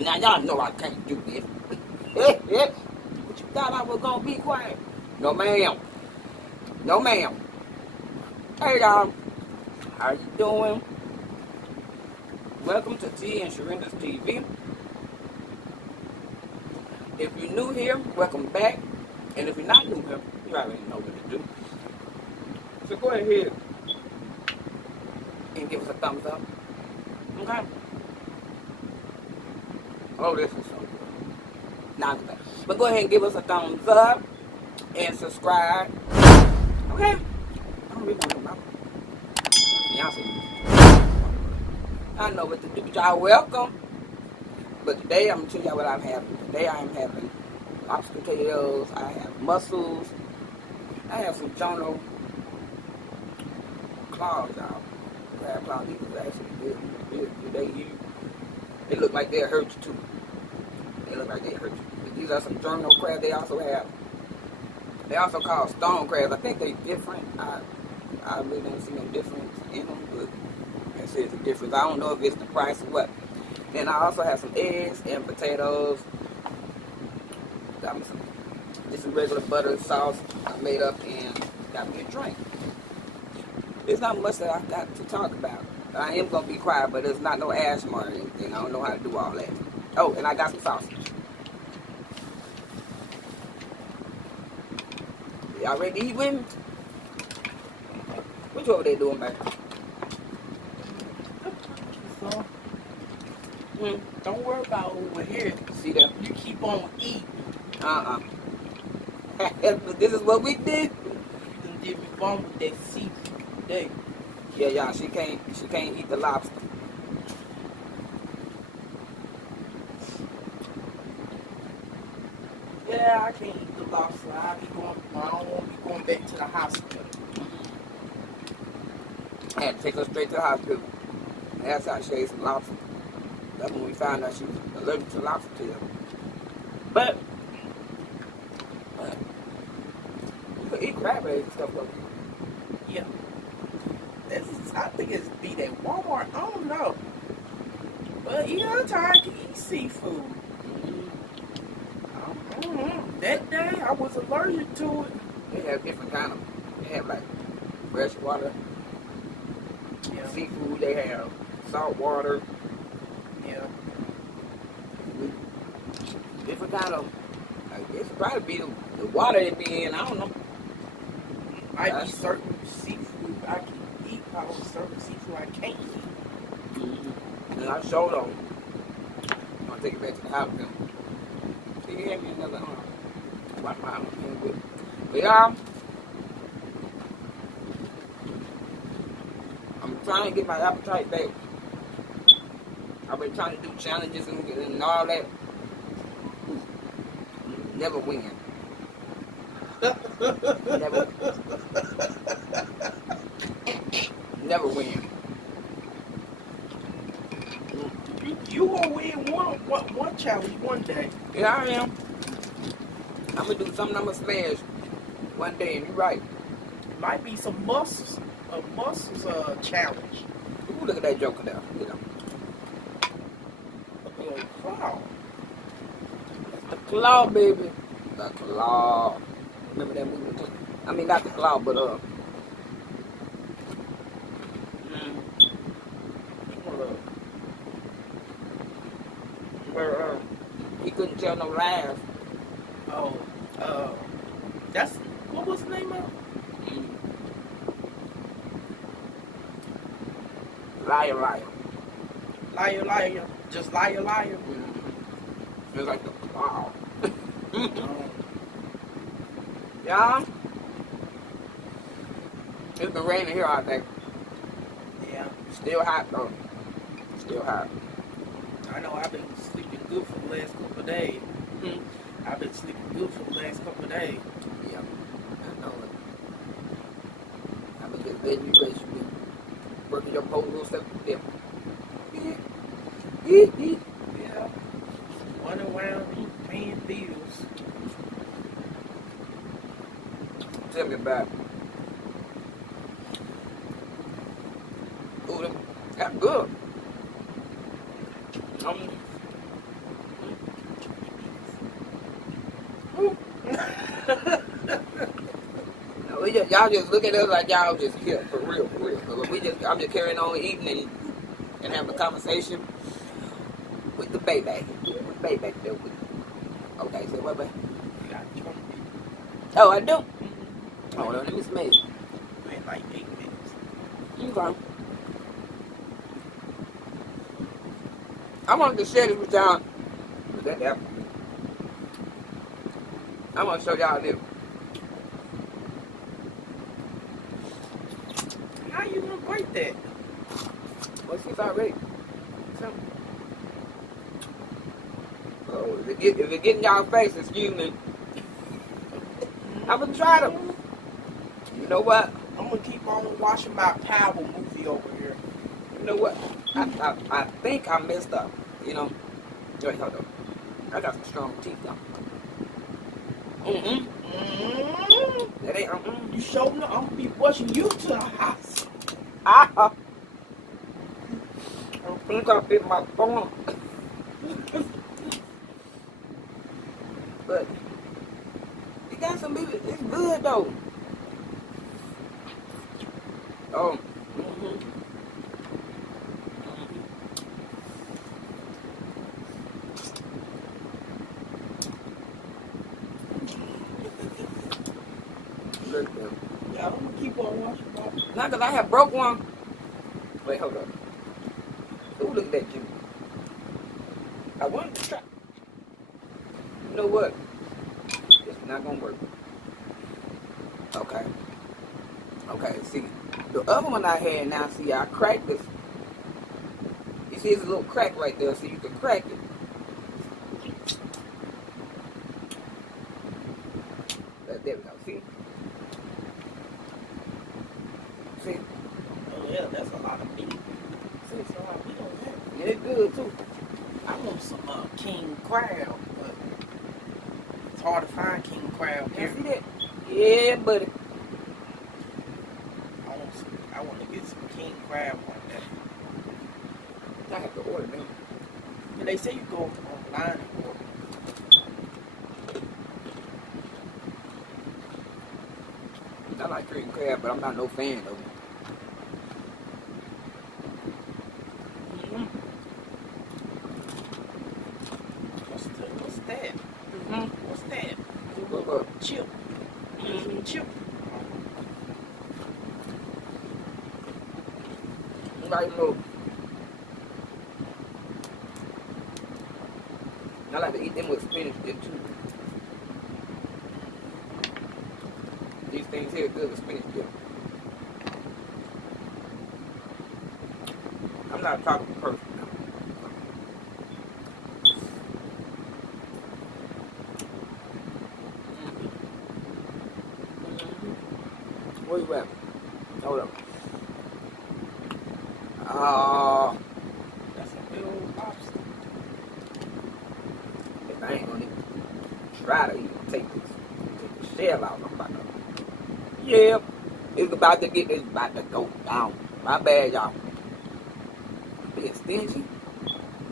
Now y'all know I can't do this. What you thought I was gonna be quiet? No ma'am. No ma'am. Hey y'all, how you doing? Welcome to T and Sharinda's TV. If you're new here, welcome back. And if you're not new here, you already know what to do. So go ahead and give us a thumbs up. Okay? Oh, this is so good. Not bad. But go ahead and give us a thumbs up and subscribe. Okay? I don't really want to come out. I know what to do. Y'all welcome. But today I'm going to tell y'all what I'm having. Today I am having lobster tails. I have mussels. I have some journal claws, y'all. Crab claws. These are actually good. They look like they'll hurt you too. They look like they'll hurt you. These are some journal crabs. They also call stone crabs. I think they're different. I really don't see no difference in them, but it says a difference. I don't know if it's the price or what. Then I also have some eggs and potatoes. Got me some regular butter and sauce I made up, and got me a drink. There's not much that I got to talk about. I am going to be quiet, but there's not no asthma or anything. I don't know how to do all that. Oh, and I got some sausage. Y'all ready to eat with me? What you over there doing back? Don't worry about over here. See that? You keep on eating. This is what we did. And give me fun with that seafood today. Yeah, y'all. She can't eat the lobster. Yeah, I can't eat the lobster. I don't want to be going back to the hospital. I had to take her straight to the hospital. That's how she ate some lobster. That's when we found out she was allergic to lobster tail. But you can eat crab eggs and stuff like that. Yeah. I think it's be at Walmart. I don't know. But yeah, I'm tired to eat seafood. That day I was allergic to it. They have different kind of. They have like freshwater seafood. They have salt water. Yeah. Different kind of. It's probably be the water they be in. I don't know. Might be certain seafood I can eat, probably certain seafood I can't eat. And I showed them. I'm gonna take it back to the house now. See, you had me another watch my arm. But y'all, I'm trying to get my appetite back. I've been trying to do challenges and all that. Never win. Never win. You gonna win one challenge one day. Yeah, I am. I'm gonna do something I'm gonna smash one day, and you're right. Might be some mussels, a mussels challenge. Ooh, look at that joker there. You know. Wow. The claw, baby. The claw. Remember that movie? I mean, not the claw, but where he couldn't tell no lies. Oh, that's what was the name of? Liar, liar. Liar, liar. Just liar, liar. It's like the claw. Yeah. It's been raining here all day. Yeah. Still hot though. Still hot. I know I've been sleeping good for the last couple of days. I've been sleeping good for the last couple of days. Yeah. I know it. I've been getting bed, you been working your whole little stuff. Yeah. Yeah. Running around paying bills. Tell me about it. Ooh, that's good. No, y'all just look at us like y'all just here for real, for real. But I'm just carrying on eating and having a conversation with the baby. With the baby. Okay, so what, baby? Oh, I do. Hold on, let me smell it. In like 8 minutes. Okay. I wanted to share this with y'all. I want to show y'all this. How you gonna break that? What's this already? Oh, if it get in y'all face, excuse me. I would try to. You know what? I'm gonna keep on watching my Power movie over here. You know what? I think I messed up. You know? Wait, hold on. I got some strong teeth though. That ain't You sure know I'm gonna be rushing you to the house. I think I bit my thumb. But it got some meat. It's good though. Oh. Good. Yeah, I'm gonna keep on watching my. Not because I have broke one. Wait, hold on. Ooh, look at that Jimmy. I wanted to try. You know what? It's not gonna work. Okay. Okay, see. The other one I had now, see, I cracked this. You see, it's a little crack right there, so you can crack it. There we go, see? See? Oh yeah, that's a lot of meat. See, so like we don't have. Yeah, it's good too. I want some king crab, but it's hard to find king crab You here. see that? Yeah, buddy. I want to get some king crab one day. I have to order them. And they say you go online and order. I like cream crab, but I'm not no fan of it. What's that? What's that? What? Chip. Chip. Like little. I like to eat them with spinach dip too. These things here are good with spinach dip. I'm not a tropical person now. Where you at? Hold up. That's a big old lobster. If I ain't gonna even try to even take the shell out, I'm about to. Yep. It's about to go down. My bad, y'all. Being stingy.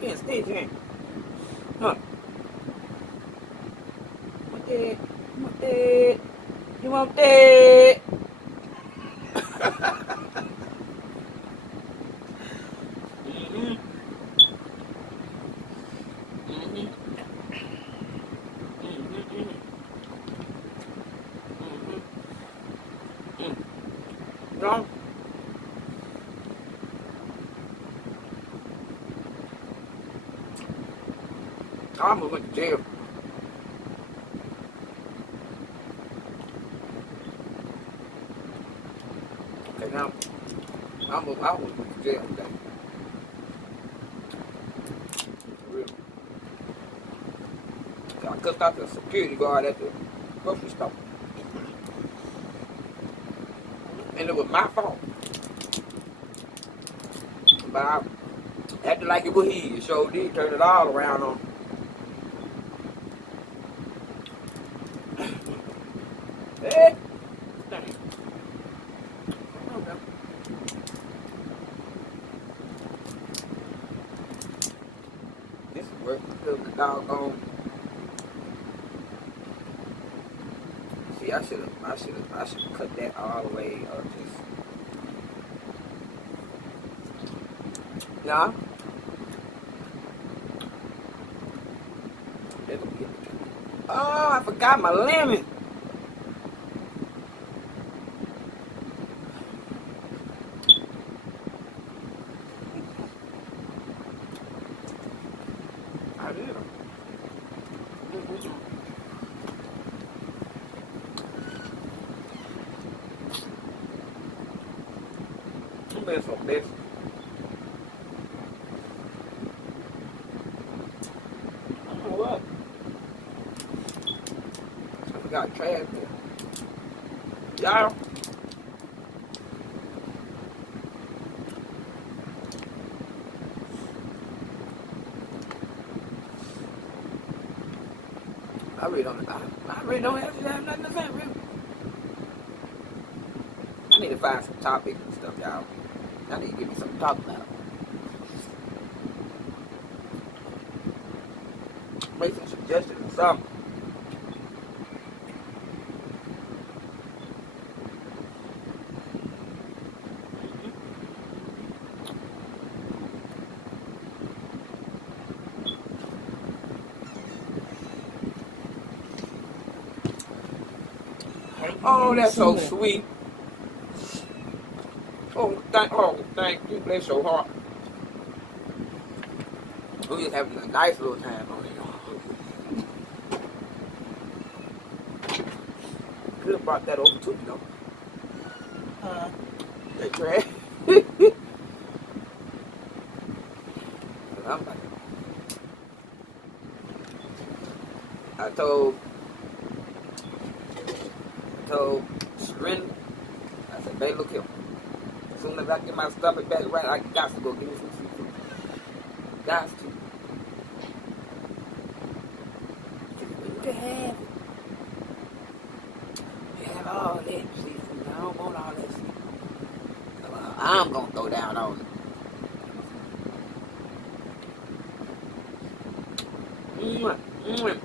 Being stingy, ain't it? Huh. Want that? You want that? You want that? No. I almost went to jail. Okay, now I almost went to jail today. For real. So I cussed out the security guard at the grocery store. And it was my fault. But I acted like it was he. It sure did turn it all around on. Hey! This is worth the doggone Yeah, I should have cut that all the way up. Just nah. Oh, I forgot my lemon. I did. I'm being so busy. I don't know what. I forgot trash there. Y'all. I really don't have nothing to say, really. I need to find some topics and stuff, y'all. I need to give me something to talk about. Make some suggestions or something. Oh, that's so sweet. Oh, thank you. Bless your heart. We just having a nice little time on here. Could have brought that over to you, though. That trash. I told Seren, I said, babe, look here. As soon as I get my stomach back right, I got to go give me some seafood. Got to. You can have it. You have all that seafood. I don't want all that seafood. So, I'm going to throw down on it. Mwah, mwah.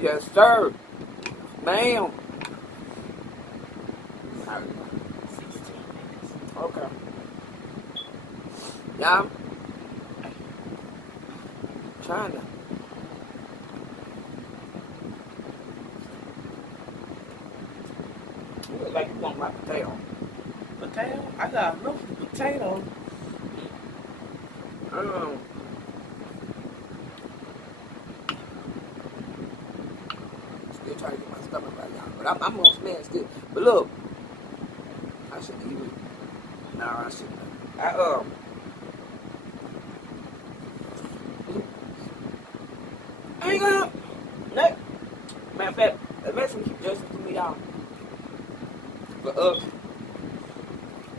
Yes, sir. Ma'am. 16 minutes. Okay. Yeah. Trying to. You look like you want my potato. Potato? I got enough potato. Still trying to get my stomach right now. But I'm gonna smell still. But look, I shouldn't eat it. No, I shouldn't. I ain't gonna. Matter of fact, make some suggestions to me, y'all. For us,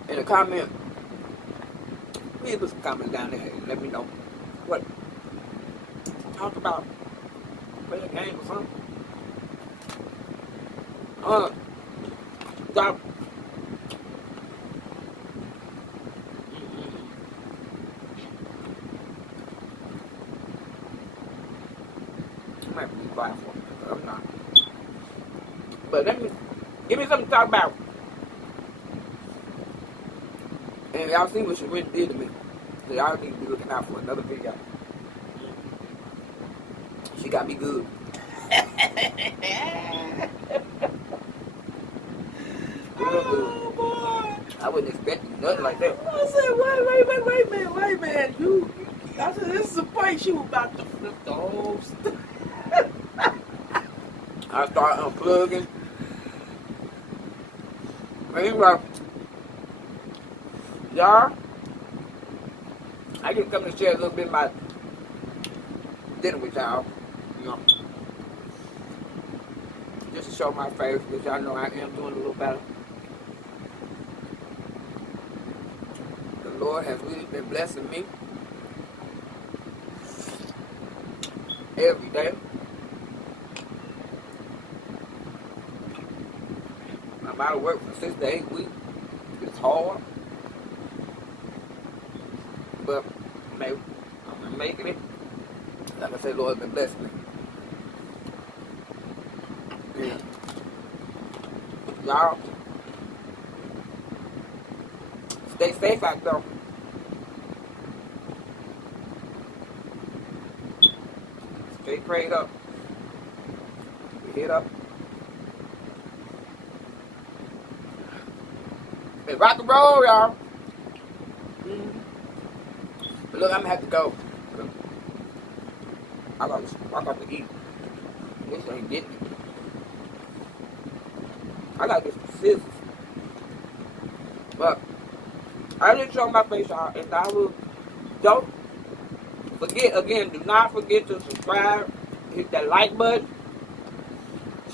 in the comment, please put some comments down there and let me know what. Talk about. Play a game or something. Stop. I might be quiet for a minute, but I'm not. But give me something to talk about. And y'all see what she really did to me. So y'all need to be looking out for another video. She got me good. Oh boy! I wasn't expecting nothing like that. I said, wait, man. I said, this is a fight. She was about to flip the whole stuff. I started unplugging. Anyway, y'all, I can come and share a little bit of my dinner with y'all. You know, just to show my face, because y'all know I am doing a little better. The Lord has really been blessing me every day. I'm out of work for 6 to 8 weeks. hard. But maybe I'm making it. Like I said, Lord has been blessing me. Yeah. Y'all, stay safe out there. Stay prayed up. Hit up. Hey, rock and roll, y'all. But look, I'm gonna have to go. I got to eat. This ain't getting me. I gotta get some scissors. But I didn't show my face, y'all, and I will. Don't forget again. Do not forget to subscribe. Hit that like button.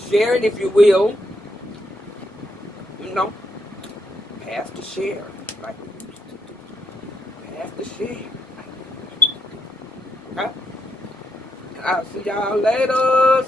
Share it if you will. You know, pass the share like we used to do. Pass the share. Okay? I'll see y'all later.